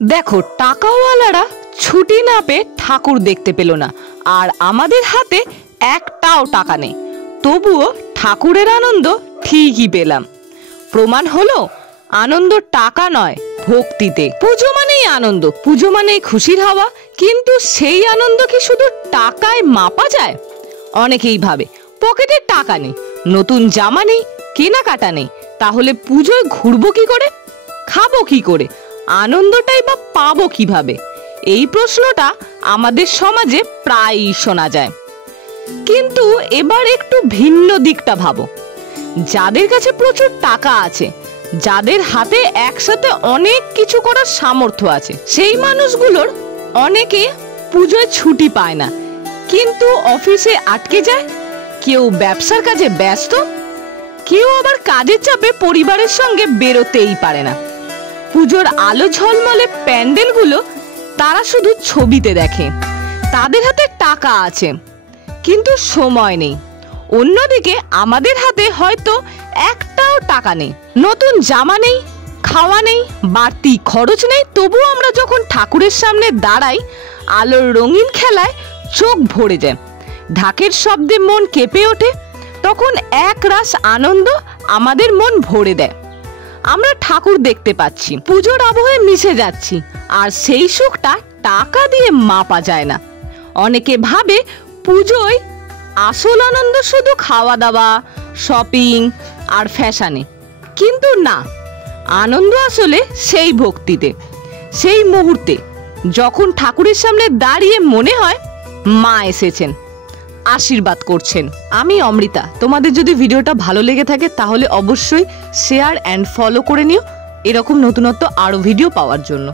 দেখো টাকাওয়ালারা ছুটি না পেয়ে ঠাকুর দেখতে পেল না, আর আমাদের হাতে একটাও টাকা নেই, তবুও ঠাকুরের আনন্দ ঠিকই পেলাম। প্রমাণ হলো আনন্দ টাকা নয়, ভক্তিতে। পুজো মানেই আনন্দ, পুজো মানেই খুশির হাওয়া, কিন্তু সেই আনন্দ কি শুধু টাকায় মাপা যায়? অনেকেই ভাবে পকেটে টাকা নেই, নতুন জামা নেই, কেনাকাটা নেই, তাহলে পুজোয় ঘুরবো কি করে, খাবো কি করে, আনন্দটাই বা পাবো কিভাবে? এই প্রশ্নটা আমাদের সমাজে প্রায়ই শোনা যায়। কিন্তু এবার একটু ভিন্ন দিকটা ভাবো। যাদের কাছে প্রচুর টাকা আছে, যাদের হাতে একসাথে অনেক কিছু করার সামর্থ্য আছে, সেই মানুষগুলোর অনেকে পুজোয় ছুটি পায় না, কিন্তু অফিসে আটকে যায়, কেউ ব্যবসার কাজে ব্যস্ত, কেউ আবার কাজের চাপে পরিবারের সঙ্গে বেরোতেই পারে না। পুজোর আলো ঝলমলে প্যান্ডেলগুলো তারা শুধু ছবিতে দেখে। তাদের হাতে টাকা আছে কিন্তু সময় নেই। অন্যদিকে আমাদের হাতে হয়তো একটাও টাকা নেই, নতুন জামা নেই, খাওয়া নেই, বাড়তি খরচ নেই, তবুও আমরা যখন ঠাকুরের সামনে দাঁড়াই, আলোর রঙিন খেলায় চোখ ভরে যায়, ঢাকের শব্দে মন কেঁপে ওঠে, তখন এক রাস আনন্দ আমাদের মন ভরে দেয়। আমরা ঠাকুর দেখতে পাচ্ছি, পুজোর আবহে মিশে যাচ্ছি, আর সেই সুখটা টাকা দিয়ে মাপা যায় না। অনেকে ভাবে পুজোয় আসল আনন্দ শুধু খাওয়া দাওয়া, শপিং আর ফ্যাশনে, কিন্তু না, আনন্দ আসলে সেই ভক্তিতে, সেই মুহূর্তে যখন ঠাকুরের সামনে দাঁড়িয়ে মনে হয় মা এসেছেন, আশীর্বাদ করছেন। আমি অমৃতা। তোমাদের যদি ভিডিওটা ভালো লেগে থাকে তাহলে অবশ্যই শেয়ার অ্যান্ড ফলো করে নিও এরকম নতুনত্ব আরো ভিডিও পাওয়ার জন্য।